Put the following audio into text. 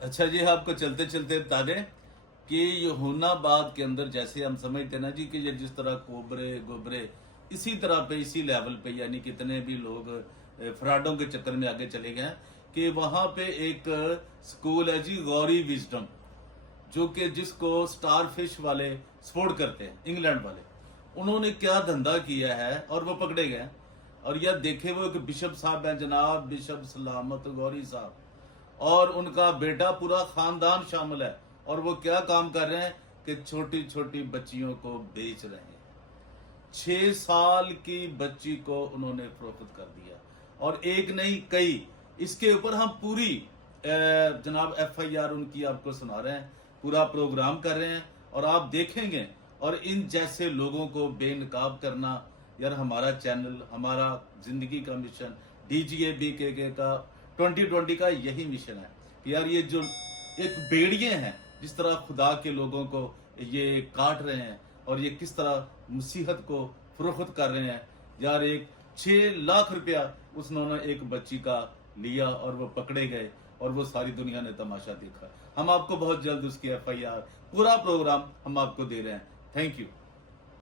अच्छा जी, आपको चलते चलते बता दें कि यूनाबाद के अंदर जैसे हम समझते हैं ना जी कि ये जिस तरह कोबरे गोबरे इसी तरह पे इसी लेवल पे यानी कितने भी लोग फ्रॉडों के चक्कर में आगे चले गए हैं कि वहां पे एक स्कूल है जी गौरी विजडम, जो कि जिसको स्टार फिश वाले सपोर्ट करते हैं, इंग्लैंड वाले। उन्होंने क्या धंधा किया है और वो पकड़े गए। और यह देखे वो एक बिशप साहब हैं जनाब, बिशप सलामत गौरी साहब, और उनका बेटा, पूरा खानदान शामिल है। और वो क्या काम कर रहे हैं कि छोटी छोटी बच्चियों को बेच रहे हैं। 6 साल की बच्ची को उन्होंने फरोख्त कर दिया, और एक नहीं कई। इसके ऊपर हम पूरी जनाब FIR उनकी आपको सुना रहे हैं, पूरा प्रोग्राम कर रहे हैं, और आप देखेंगे। और इन जैसे लोगों को बेनकाब करना, यार हमारा चैनल, हमारा जिंदगी का मिशन DGABKK का 2020 का यही मिशन है कि यार ये जो एक भेड़िए हैं जिस तरह खुदा के लोगों को ये काट रहे हैं, और ये किस तरह मुसीहत को फरोख्त कर रहे हैं। यार एक 6 लाख रुपया उसने एक बच्ची का लिया और वो पकड़े गए, और वो सारी दुनिया ने तमाशा देखा। हम आपको बहुत जल्द उसकी FIR पूरा प्रोग्राम हम आपको दे रहे हैं। Thank you.